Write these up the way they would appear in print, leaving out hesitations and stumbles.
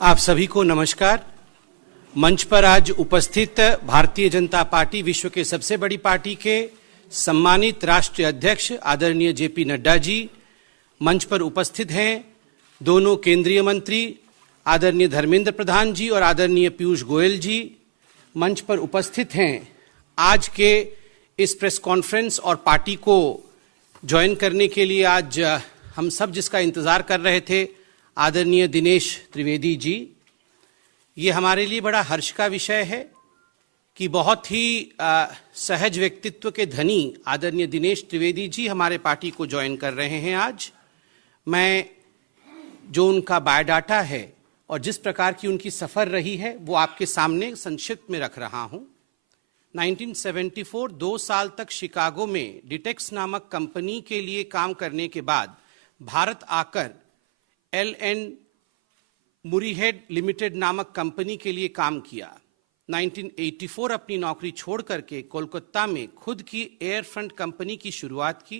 आप सभी को नमस्कार। मंच पर आज उपस्थित भारतीय जनता पार्टी विश्व के सबसे बड़ी पार्टी के सम्मानित राष्ट्रीय अध्यक्ष आदरणीय जेपी नड्डा जी, मंच पर उपस्थित हैं दोनों केंद्रीय मंत्री आदरणीय धर्मेंद्र प्रधान जी और आदरणीय पीयूष गोयल जी, मंच पर उपस्थित हैं आज के इस प्रेस कॉन्फ्रेंस और पार्टी को ज्वाइन करने के लिए आज हम सब जिसका इंतजार कर रहे थे, आदरणीय दिनेश त्रिवेदी जी। ये हमारे लिए बड़ा हर्ष का विषय है कि बहुत ही सहज व्यक्तित्व के धनी आदरणीय दिनेश त्रिवेदी जी हमारे पार्टी को ज्वाइन कर रहे हैं आज। मैं जो उनका बायोडाटा है और जिस प्रकार की उनकी सफर रही है वो आपके सामने संक्षिप्त में रख रहा हूं। 1974 2 साल तक शिकागो में डिटेक्स नामक कंपनी के लिए काम करने के बाद भारत आकर L&N मुरीहेड लिमिटेड नामक कंपनी के लिए काम किया। 1984 अपनी नौकरी छोड़ करके कोलकाता में खुद की एयर फ्रंट कंपनी की शुरुआत की।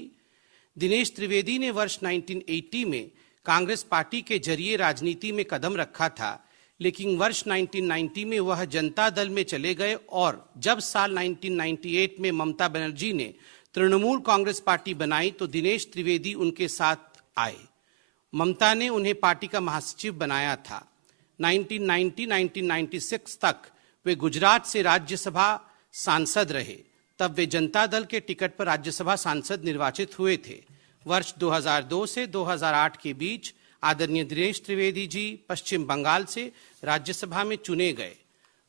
दिनेश त्रिवेदी ने वर्ष 1980 में कांग्रेस पार्टी के जरिए राजनीति में कदम रखा था, लेकिन वर्ष 1990 में वह जनता दल में चले गए और जब साल 1998 में ममता बनर्जी ने तृणमूल कांग्रेस पार्टी बनाई तो दिनेश त्रिवेदी उनके साथ आए। ममता ने उन्हें पार्टी का महासचिव बनाया था। 1990-1996 तक वे गुजरात से राज्यसभा सांसद रहे, तब वे जनता दल के टिकट पर राज्यसभा सांसद निर्वाचित हुए थे। वर्ष 2002 से 2008 के बीच आदरणीय दिनेश त्रिवेदी जी पश्चिम बंगाल से राज्यसभा में चुने गए।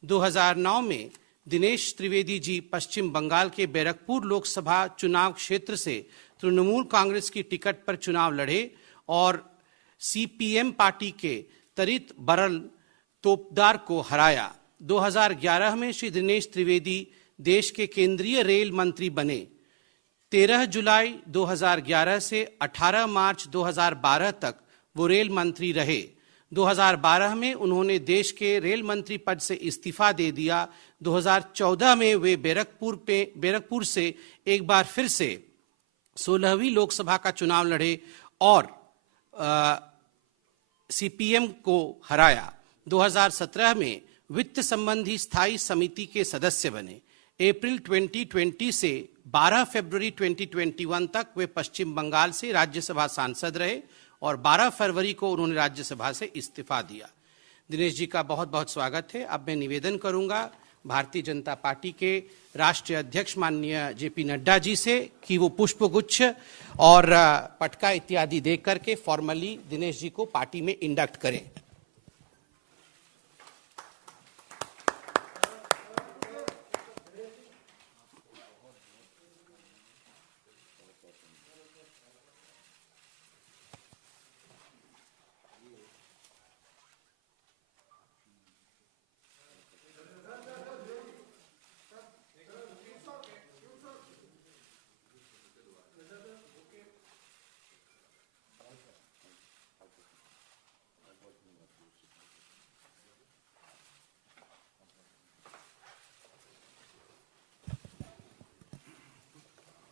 2009 में दिनेश त्रिवेदी जी पश्चिम बंगाल के बैरकपुर लोकसभा चुनाव क्षेत्र से तृणमूल कांग्रेस की टिकट पर चुनाव लड़े और CPM पार्टी के तरित बरल तोपदार को हराया। 2011 में श्री दिनेश त्रिवेदी देश के केंद्रीय रेल मंत्री बने। 13 जुलाई 2011 से 18 मार्च 2012 तक वो रेल मंत्री रहे। 2012 में उन्होंने देश के रेल मंत्री पद से इस्तीफा दे दिया। 2014 में वे बैरकपुर से एक बार फिर से 16वीं लोकसभा का चुनाव लड़े और CPM को हराया। 2017 में वित्त संबंधी स्थायी समिति के सदस्य बने। अप्रैल 2020 से 12 फरवरी 2021 तक वे पश्चिम बंगाल से राज्यसभा सांसद रहे और 12 फरवरी को उन्होंने राज्यसभा से इस्तीफा दिया। दिनेश जी का बहुत बहुत स्वागत है। अब मैं निवेदन करूंगा भारतीय जनता पार्टी के राष्ट्रीय अध्यक्ष माननीय जेपी नड्डा जी से कि वो पुष्पगुच्छ और पटका इत्यादि दे करके फॉर्मली दिनेश जी को पार्टी में इंडक्ट करें।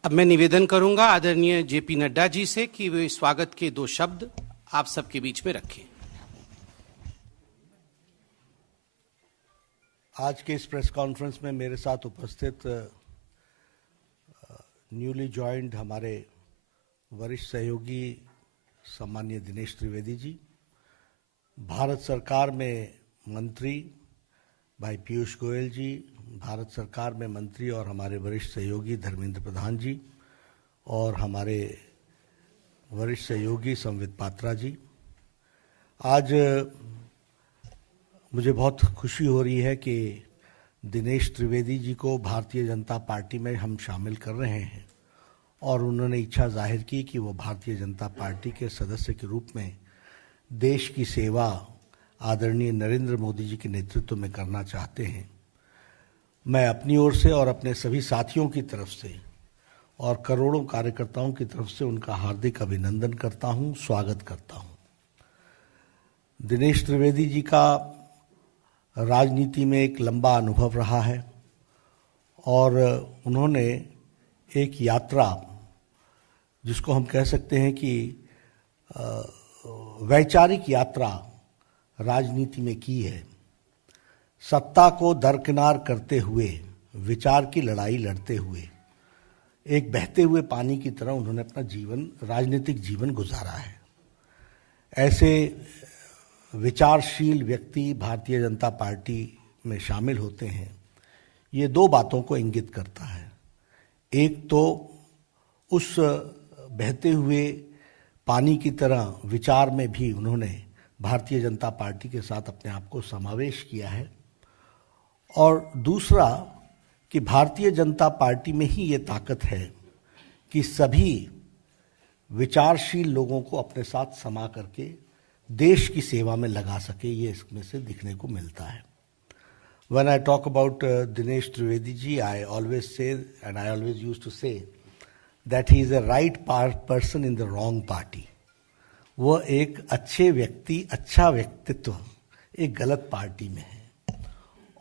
अब मैं निवेदन करूंगा आदरणीय जेपी नड्डा जी से कि वे स्वागत के 2 शब्द आप सबके बीच में रखें। आज के इस प्रेस कॉन्फ्रेंस में मेरे साथ उपस्थित न्यूली ज्वाइंड हमारे वरिष्ठ सहयोगी सम्माननीय दिनेश त्रिवेदी जी, भारत सरकार में मंत्री भाई पीयूष गोयल जी, भारत सरकार में मंत्री और हमारे वरिष्ठ सहयोगी धर्मेंद्र प्रधान जी और हमारे वरिष्ठ सहयोगी संवित पात्रा जी। आज मुझे बहुत खुशी हो रही है कि दिनेश त्रिवेदी जी को भारतीय जनता पार्टी में हम शामिल कर रहे हैं और उन्होंने इच्छा जाहिर की कि वो भारतीय जनता पार्टी के सदस्य के रूप में देश की सेवा आदरणीय नरेंद्र मोदी जी के नेतृत्व में करना चाहते हैं। मैं अपनी ओर से और अपने सभी साथियों की तरफ से और करोड़ों कार्यकर्ताओं की तरफ से उनका हार्दिक अभिनंदन करता हूं, स्वागत करता हूं। दिनेश त्रिवेदी जी का राजनीति में एक लंबा अनुभव रहा है और उन्होंने एक यात्रा, जिसको हम कह सकते हैं कि वैचारिक यात्रा राजनीति में की है। सत्ता को दरकिनार करते हुए, विचार की लड़ाई लड़ते हुए, एक बहते हुए पानी की तरह उन्होंने अपना जीवन, राजनीतिक जीवन गुजारा है। ऐसे विचारशील व्यक्ति भारतीय जनता पार्टी में शामिल होते हैं, ये दो बातों को इंगित करता है। एक तो उस बहते हुए पानी की तरह विचार में भी उन्होंने भारतीय जनता पार्टी के साथ अपने आप को समावेश किया है, और दूसरा कि भारतीय जनता पार्टी में ही ये ताकत है कि सभी विचारशील लोगों को अपने साथ समा करके देश की सेवा में लगा सके, ये इसमें से दिखने को मिलता है। When I talk about Dinesh Trivedi ji, I always say, and I always used to say, that he is a right person in the wrong party. वह एक अच्छे व्यक्ति, अच्छा व्यक्तित्व एक गलत पार्टी में है,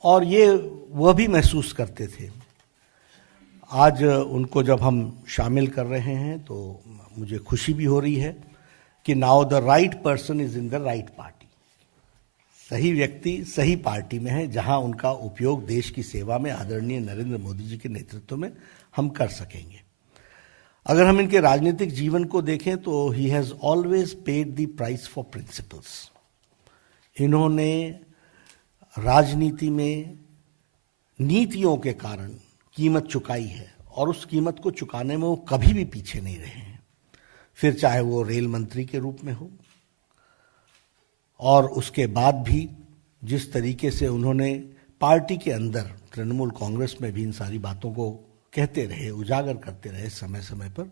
और ये वह भी महसूस करते थे। आज उनको जब हम शामिल कर रहे हैं तो मुझे खुशी भी हो रही है कि now the right person is in the right party. सही व्यक्ति सही पार्टी में है, जहां उनका उपयोग देश की सेवा में आदरणीय नरेंद्र मोदी जी के नेतृत्व में हम कर सकेंगे। अगर हम इनके राजनीतिक जीवन को देखें तो he has always paid the price for principles. इन्होंने राजनीति में नीतियों के कारण कीमत चुकाई है, और उस कीमत को चुकाने में वो कभी भी पीछे नहीं रहे हैं। फिर चाहे वो रेल मंत्री के रूप में हो, और उसके बाद भी जिस तरीके से उन्होंने पार्टी के अंदर तृणमूल कांग्रेस में भी इन सारी बातों को कहते रहे, उजागर करते रहे समय समय पर,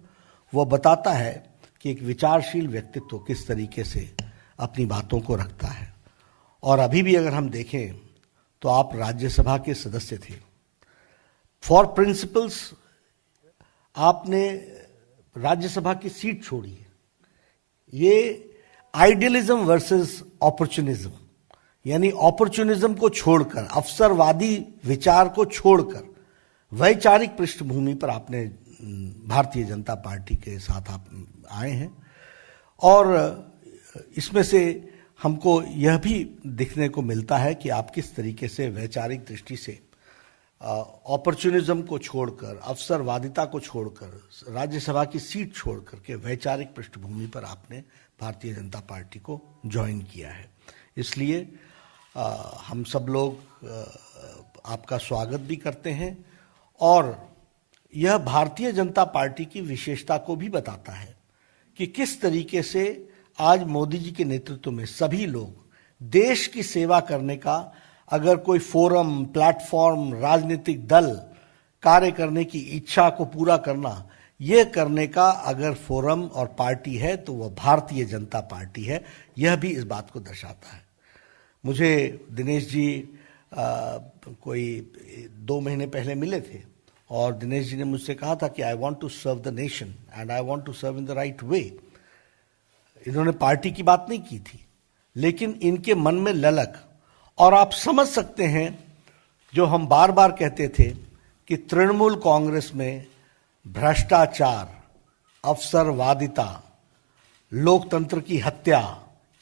वह बताता है कि एक विचारशील व्यक्तित्व किस तरीके से अपनी बातों को रखता है। और अभी भी अगर हम देखें तो आप राज्यसभा के सदस्य थे। फॉर प्रिंसिपल्स आपने राज्यसभा की सीट छोड़ी है। ये आइडियलिज्म वर्सेस अपॉर्चुनिज्म, यानी अपॉर्चुनिज्म को छोड़कर, अवसरवादी विचार को छोड़कर वैचारिक पृष्ठभूमि पर आपने भारतीय जनता पार्टी के साथ आप आए हैं। और इसमें से हमको यह भी दिखने को मिलता है कि आप किस तरीके से वैचारिक दृष्टि से अपॉर्चुनिज्म को छोड़कर, अवसरवादिता को छोड़कर, राज्यसभा की सीट छोड़कर के वैचारिक पृष्ठभूमि पर आपने भारतीय जनता पार्टी को ज्वाइन किया है। इसलिए हम सब लोग आपका स्वागत भी करते हैं, और यह भारतीय जनता पार्टी की विशेषता को भी बताता है कि किस तरीके से आज मोदी जी के नेतृत्व में सभी लोग देश की सेवा करने का, अगर कोई फोरम, प्लेटफॉर्म, राजनीतिक दल कार्य करने की इच्छा को पूरा करना, यह करने का अगर फोरम और पार्टी है तो वह भारतीय जनता पार्टी है। यह भी इस बात को दर्शाता है। मुझे दिनेश जी कोई 2 महीने पहले मिले थे, और दिनेश जी ने मुझसे कहा था कि I want to serve the nation and I want to serve in the right way. इन्होंने पार्टी की बात नहीं की थी, लेकिन इनके मन में ललक, और आप समझ सकते हैं जो हम बार बार कहते थे कि तृणमूल कांग्रेस में भ्रष्टाचार, अवसरवादिता, लोकतंत्र की हत्या,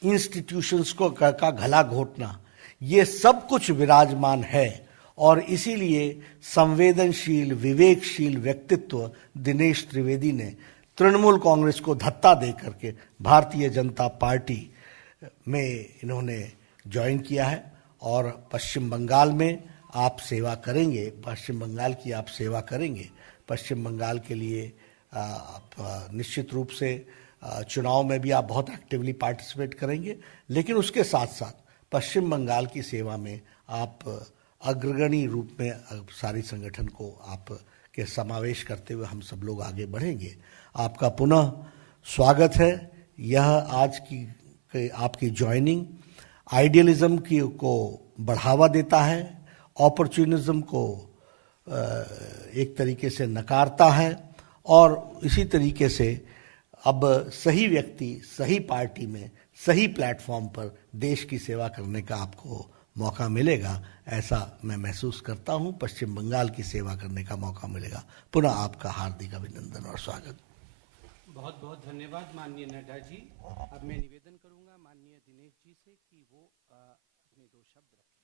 इंस्टीट्यूशंस को का गला घोटना, ये सब कुछ विराजमान है। और इसीलिए संवेदनशील, विवेकशील व्यक्तित्व दिनेश त्रिवेदी ने तृणमूल कांग्रेस को धत्ता दे करके भारतीय जनता पार्टी में इन्होंने ज्वाइन किया है। और पश्चिम बंगाल में आप सेवा करेंगे, पश्चिम बंगाल की आप सेवा करेंगे। पश्चिम बंगाल के लिए आप निश्चित रूप से चुनाव में भी आप बहुत एक्टिवली पार्टिसिपेट करेंगे, लेकिन उसके साथ साथ पश्चिम बंगाल की सेवा में आप अग्रगणी रूप में सारी संगठन को आप के समावेश करते हुए हम सब लोग आगे बढ़ेंगे। आपका पुनः स्वागत है। यह आज की आपकी ज्वाइनिंग आइडियलिज्म की को बढ़ावा देता है, अपॉर्चुनिज्म को एक तरीके से नकारता है, और इसी तरीके से अब सही व्यक्ति सही पार्टी में सही प्लेटफॉर्म पर देश की सेवा करने का आपको मौका मिलेगा, ऐसा मैं महसूस करता हूं। पश्चिम बंगाल की सेवा करने का मौका मिलेगा। पुनः आपका हार्दिक अभिनंदन और स्वागत। बहुत बहुत धन्यवाद माननीय नड्डा जी। अब मैं निवेदन करूंगा माननीय दिनेश जी जी से कि वो अपने दो शब्द रखें।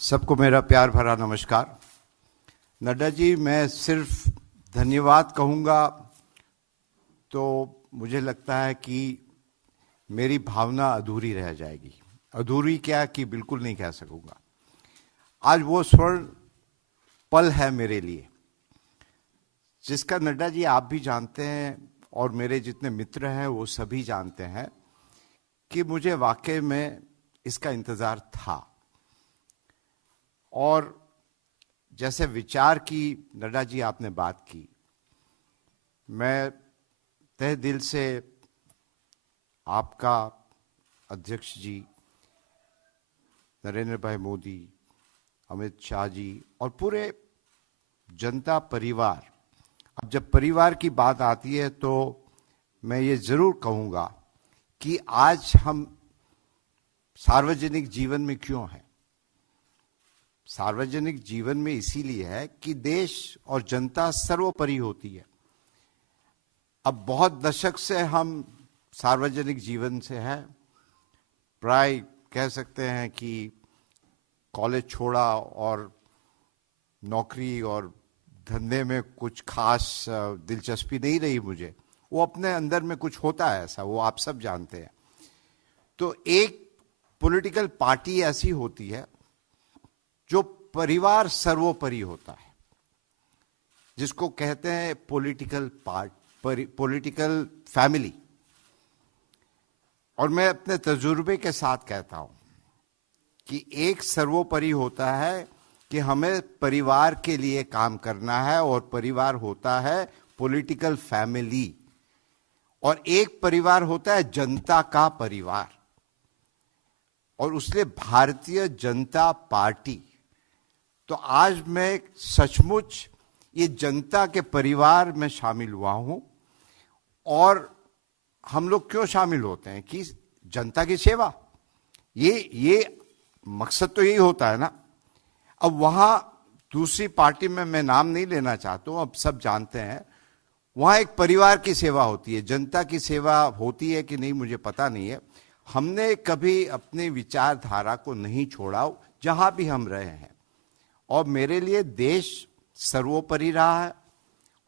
सबको मेरा प्यार भरा नमस्कार। नड्डा जी, मैं सिर्फ धन्यवाद कहूँगा तो मुझे लगता है कि मेरी भावना अधूरी रह जाएगी। अधूरी क्या कि बिल्कुल नहीं कह सकूँगा। आज वो स्वर्ण पल है मेरे लिए जिसका नड्डा जी आप भी जानते हैं और मेरे जितने मित्र हैं वो सभी जानते हैं कि मुझे वाकई में इसका इंतज़ार था। और जैसे विचार की नड्डा जी आपने बात की, मैं तहे दिल से आपका अध्यक्ष जी नरेंद्र भाई मोदी, अमित शाह जी और पूरे जनता परिवार, अब जब परिवार की बात आती है तो मैं ये जरूर कहूँगा कि आज हम सार्वजनिक जीवन में क्यों हैं। सार्वजनिक जीवन में इसीलिए है कि देश और जनता सर्वोपरि होती है। अब बहुत दशक से हम सार्वजनिक जीवन से हैं। प्राय कह सकते हैं कि कॉलेज छोड़ा और नौकरी और धंधे में कुछ खास दिलचस्पी नहीं रही मुझे। वो अपने अंदर में कुछ होता है ऐसा, वो आप सब जानते हैं। तो एक पॉलिटिकल पार्टी ऐसी होती है जो परिवार सर्वोपरि होता है, जिसको कहते हैं पॉलिटिकल फैमिली। और मैं अपने तजुर्बे के साथ कहता हूं कि एक सर्वोपरि होता है कि हमें परिवार के लिए काम करना है और परिवार होता है पॉलिटिकल फैमिली, और एक परिवार होता है जनता का परिवार। और उसलिए भारतीय जनता पार्टी, तो आज मैं सचमुच ये जनता के परिवार में शामिल हुआ हूं। और हम लोग क्यों शामिल होते हैं कि जनता की सेवा, ये मकसद तो यही होता है ना। अब वहां दूसरी पार्टी में मैं नाम नहीं लेना चाहता हूं, अब सब जानते हैं, वहां एक परिवार की सेवा होती है। जनता की सेवा होती है कि नहीं मुझे पता नहीं है। हमने कभी अपनी विचारधारा को नहीं छोड़ा जहां भी हम रहे हैं, और मेरे लिए देश सर्वोपरि रहा है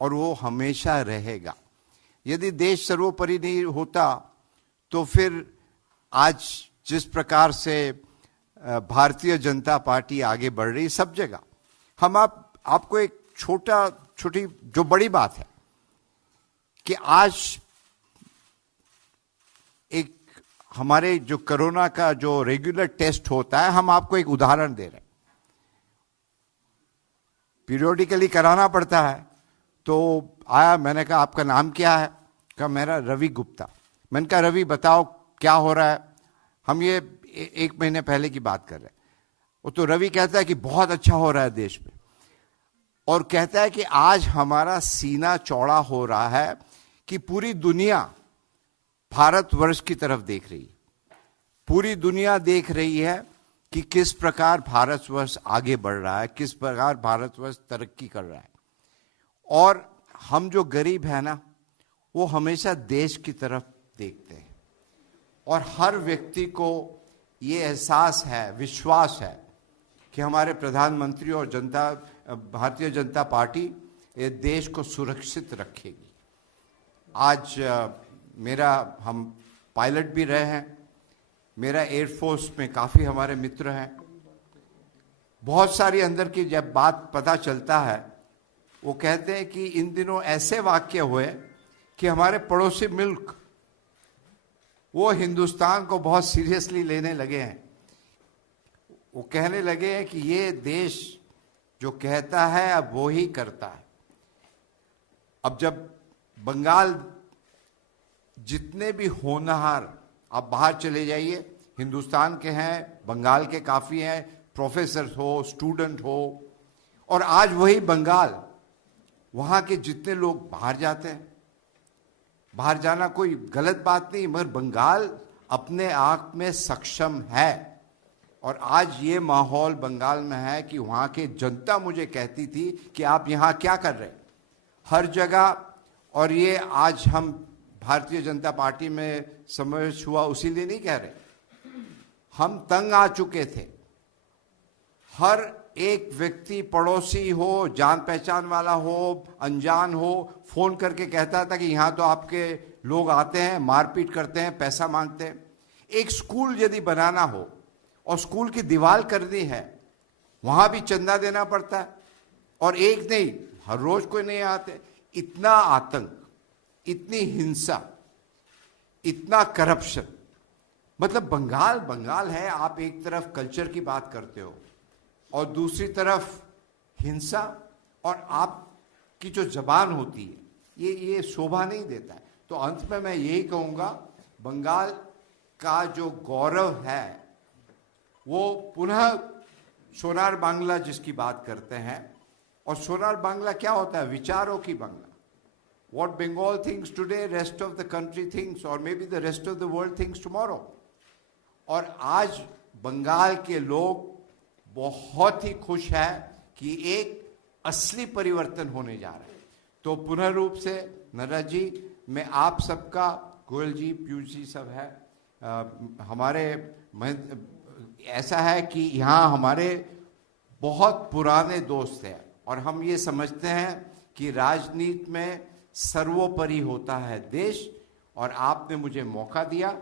और वो हमेशा रहेगा। यदि देश सर्वोपरि नहीं होता तो फिर आज जिस प्रकार से भारतीय जनता पार्टी आगे बढ़ रही सब जगह, हम आपको एक छोटी जो बड़ी बात है कि आज एक हमारे जो कोरोना का जो रेगुलर टेस्ट होता है, हम आपको एक उदाहरण दे रहे हैं। पीरियोडिकली कराना पड़ता है। तो आया, मैंने कहा आपका नाम क्या है? कहा मेरा रवि गुप्ता। मैंने कहा रवि बताओ क्या हो रहा है। हम ये 1 महीने पहले की बात कर रहे हैं। वो तो रवि कहता है कि बहुत अच्छा हो रहा है देश में, और कहता है कि आज हमारा सीना चौड़ा हो रहा है कि पूरी दुनिया भारतवर्ष की तरफ देख रही है। पूरी दुनिया देख रही है कि किस प्रकार भारतवर्ष आगे बढ़ रहा है, किस प्रकार भारतवर्ष तरक्की कर रहा है। और हम जो गरीब है ना, वो हमेशा देश की तरफ देखते हैं। और हर व्यक्ति को ये एहसास है, विश्वास है कि हमारे प्रधानमंत्री और भारतीय जनता पार्टी ये देश को सुरक्षित रखेगी। आज हम पायलट भी रहे हैं। मेरा एयरफोर्स में काफ़ी हमारे मित्र हैं। बहुत सारी अंदर की जब बात पता चलता है, वो कहते हैं कि इन दिनों ऐसे वाक्य हुए कि हमारे पड़ोसी मुल्क वो हिंदुस्तान को बहुत सीरियसली लेने लगे हैं। वो कहने लगे हैं कि ये देश जो कहता है अब वो ही करता है। अब जब बंगाल जितने भी होनहार, आप बाहर चले जाइए, हिंदुस्तान के हैं, बंगाल के काफ़ी हैं, प्रोफेसर हो, स्टूडेंट हो, और आज वही बंगाल, वहाँ के जितने लोग बाहर जाते हैं, बाहर जाना कोई गलत बात नहीं, मगर बंगाल अपने आप में सक्षम है। और आज ये माहौल बंगाल में है कि वहाँ की जनता मुझे कहती थी कि आप यहाँ क्या कर रहे हैं, हर जगह। और ये आज हम भारतीय जनता पार्टी में समावेश हुआ उसी लिए नहीं कह रहे, हम तंग आ चुके थे। हर एक व्यक्ति, पड़ोसी हो, जान पहचान वाला हो, अनजान हो, फोन करके कहता था कि यहाँ तो आपके लोग आते हैं, मारपीट करते हैं, पैसा मांगते हैं। एक स्कूल यदि बनाना हो और स्कूल की दीवार करनी है, वहां भी चंदा देना पड़ता है, और एक नहीं, हर रोज कोई नहीं आते। इतना आतंक, इतनी हिंसा, इतना करप्शन, मतलब बंगाल बंगाल है। आप एक तरफ कल्चर की बात करते हो और दूसरी तरफ हिंसा, और आपकी जो जबान होती है ये शोभा नहीं देता है। तो अंत में मैं यही कहूंगा, बंगाल का जो गौरव है वो पुनः सोनार बांग्ला जिसकी बात करते हैं, और सोनार बांग्ला क्या होता है? विचारों की Bangla. What Bengal thinks today, rest of the country thinks, or maybe the rest of the world thinks tomorrow. और आज बंगाल के लोग बहुत ही खुश है कि एक असली परिवर्तन होने जा रहा है। तो पुनः रूप से नरेश जी, मैं आप सबका, गोयल जी, पीयूष जी सब है, हमारे ऐसा है कि यहाँ हमारे बहुत पुराने दोस्त हैं, और हम ये समझते हैं कि राजनीति में सर्वोपरि होता है देश, और आपने मुझे मौका दिया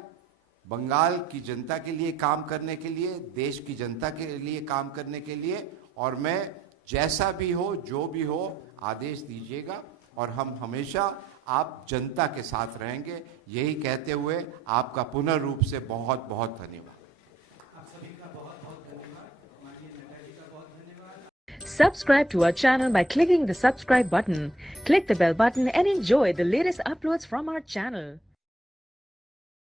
बंगाल की जनता के लिए काम करने के लिए, देश की जनता के लिए काम करने के लिए, और मैं जैसा भी हो, जो भी हो, आदेश दीजिएगा और हम हमेशा आप जनता के साथ रहेंगे। यही कहते हुए आपका पुनः रूप से बहुत बहुत धन्यवाद। Subscribe to our channel by clicking the subscribe button. Click the bell button and enjoy the latest uploads from our channel.